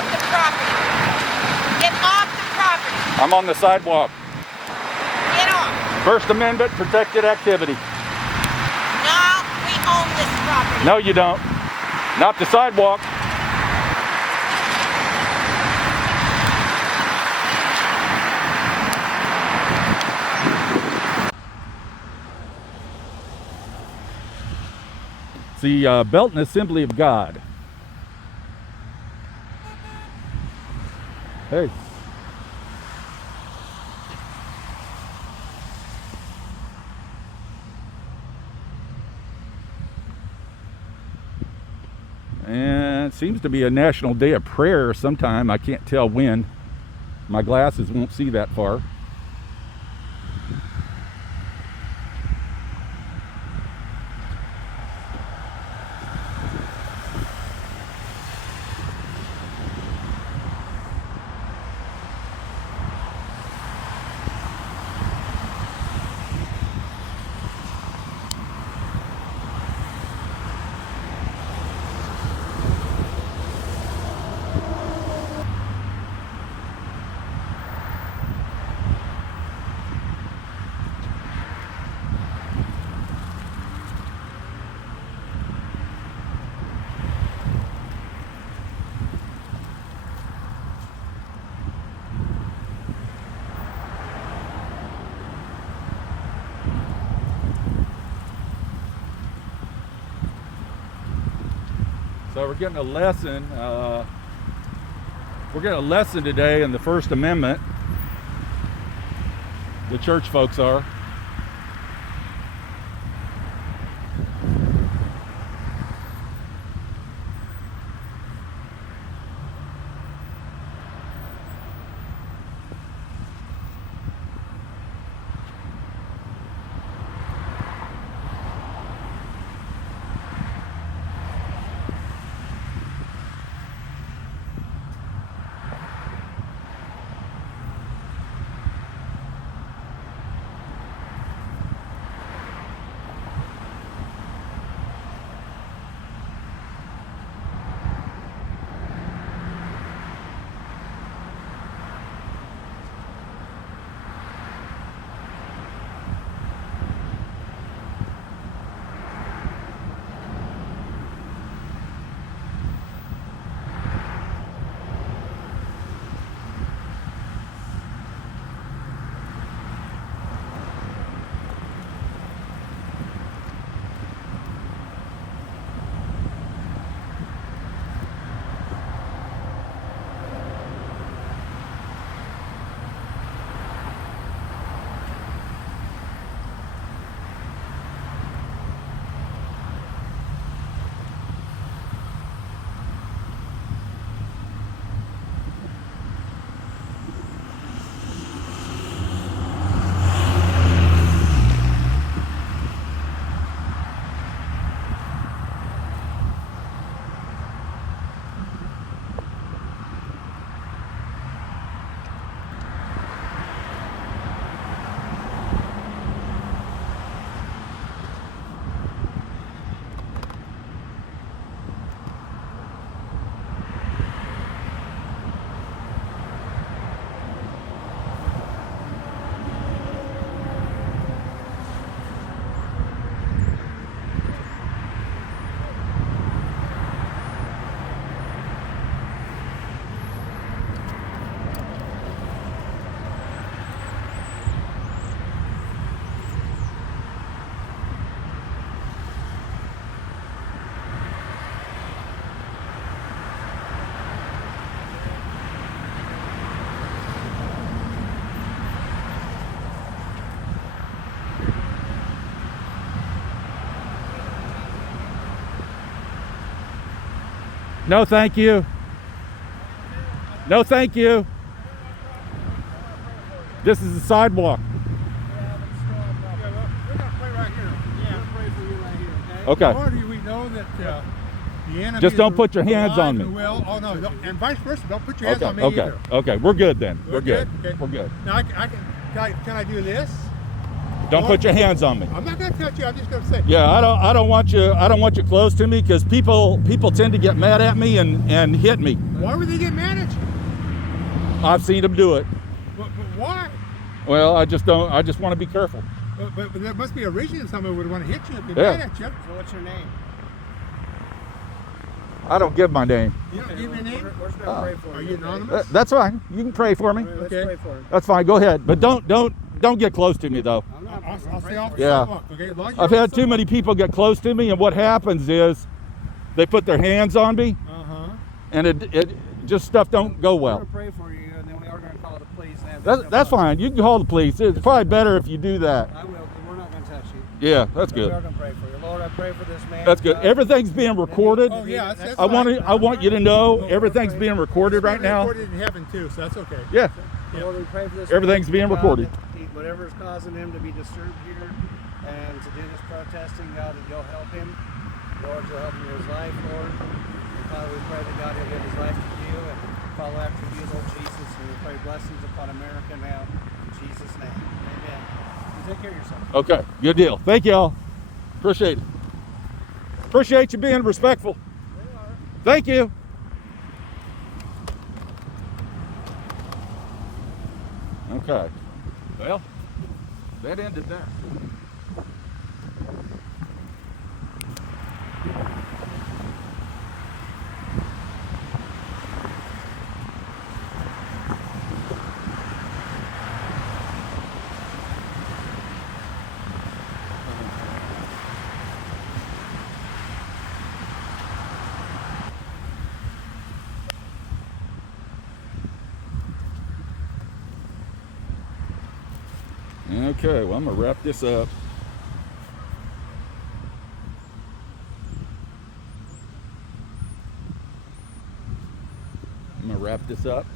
off the property. Get off the property. I'm on the sidewalk. Get off. First Amendment protected activity. No, we own this property. No, you don't. Not the sidewalk. It's the Belton Assembly of God. Hey. And it seems to be a national day of prayer sometime. I can't tell when. My glasses won't see that far. So we're getting a lesson. We're getting a lesson today in the First Amendment. The church folks are. No, thank you. No, thank you. This is the sidewalk. Okay. We know that the enemy Just don't put your hands on me. Will. Oh no, and vice versa. Don't put your hands on me Okay. either. Okay. We're good then. We're good. Okay. We're good. Now can I do this? Don't put your hands on me. I'm not gonna touch you. I'm just gonna say. Yeah, I don't want you close to me because people tend to get mad at me and hit me. Why would they get mad at you? I've seen them do it. But why? Well, I just want to be careful. But there must be a reason somebody would want to hit you if they're Yeah. mad at you. So what's your name? I don't give my name. You don't give your name? We're just gonna pray for Are you. you anonymous? That's fine. You can pray for me. Let's Okay. pray for him. That's fine. Go ahead, but don't get close to me though. I'm not. I'll stay off the Yeah. sidewalk. Okay. As long as I've you're had too many people get close to me, and what happens is they put their hands on me, and it just stuff don't go We're well. gonna pray for you, and then we are gonna call the police. And That's fine. You can call the police. It's probably better if you do that. I will, but we're not gonna touch you. Yeah, that's We are good. gonna pray for you, Lord. I pray for this man. That's good. God. Everything's being recorded. Oh yeah, that's I want fine. you to know everything's being recorded right now. Recorded in heaven too, so that's okay. Yeah, Lord, we pray for this. Everything's man, being God, recorded. that whatever's causing him to be disturbed here and to do this protesting, God, that you'll help him. Lord, you'll help him in his life, Lord. And Father, we pray that God will give his life to you and follow after you, Lord Jesus. And we pray blessings upon America now. In Jesus' name. Amen. You take care of yourself. Okay, good deal. Thank y'all. Appreciate it. Appreciate you being respectful. Thank you. Okay. Well, that ended there. Okay, well, I'm going to wrap this up. I'm going to wrap this up.